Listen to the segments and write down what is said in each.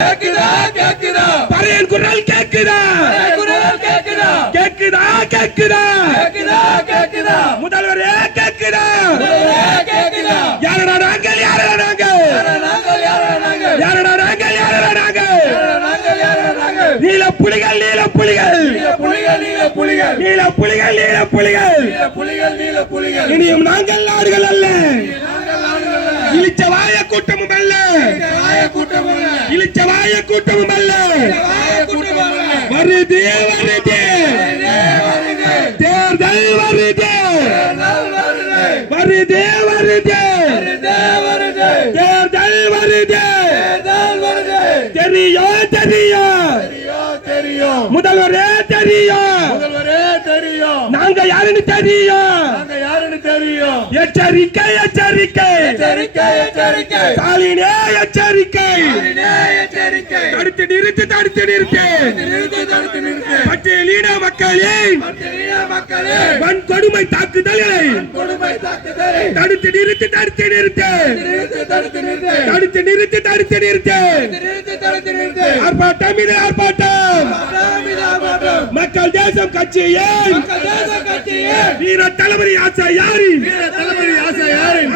கேக்குதா கேக்குதா? பறையன் குரல் கேக்குதா? குரல் கேக்குதா? கேக்குதா கேக்குதா? கேக்குதா கேக்குதா? முதல்வரே கேக்குதா? கேக்குதா? யாரடா நாங்கள் யாரடா நாங்கள்? நாங்கள் யாரா நாங்கள்? யாரடா நாங்கள் யாரடா நாங்கள்? நீல புலிகள் நீல புலிகள். நீல புலிகள் நீல புலிகள். நீல புலிகள் நீல புலிகள். நீல புலிகள் நீல புலிகள். இனியும் நாங்கள் நாடுகள் அல்ல. இழிச்ச வாய இளிச்சவாய கூட்டமும் அல்ல. வருது வருது. தேர்தல் வருது. வருது வருது. தேர்தல் வருது. தெரியும் தெரியும். முதல்வரே தெரியும். நாங்க யாருன்னு தெரியும். எச்சரிக்கை எச்சரிக்கை. எச்சரிக்கை எச்சரிக்கை. ஸ்டாலினே எச்சரிக்கை. தடுத்து நிறுத்து தடுத்து நிறுத்து. பட்டியலின மக்களே. தாக்குதல்களை கொடுமை தாக்குதலை. தடுத்து நிறுத்து தடுத்து நிறுத்து. தடுத்து நிறுத்து தடுத்து நிறுத்து. ஆர்ப்பாட்டம் இது ஆர்ப்பாட்டம். மக்கள் தேசம் கட்சியே. வீர தளபதி ஆசை யாரி வீர தளபதி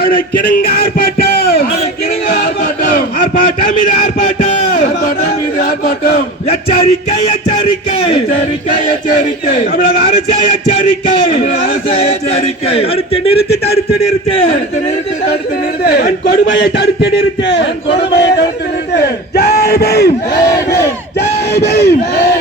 ஆசை யாரு கிடங்க ஆர்ப்பாட்டம். கிருங்க ஆர்ப்பாட்டம். ஆர்ப்பாட்டம் இது ஆர்ப்பாட்டம். ஆர்ப்பாட்டம் இது ஆர்ப்பாட்டம். எச்சரிக்கை எச்சரிக்கை. எச்சரிக்கை எச்சரிக்கை. தமிழக அரசு எச்சரிக்கை. அரசு எச்சரிக்கை. தடுத்து நிறுத்து தடுத்து நிறுத்து. தடுத்து நிறுத்து தடுத்து நிறுத்து. கொடுமையை தடுத்து நிறுத்து. கொடுமையை தடுத்து நிறுத்து. ஜெய் பீம். ஜெய் பீம். ஜெய் பீம்.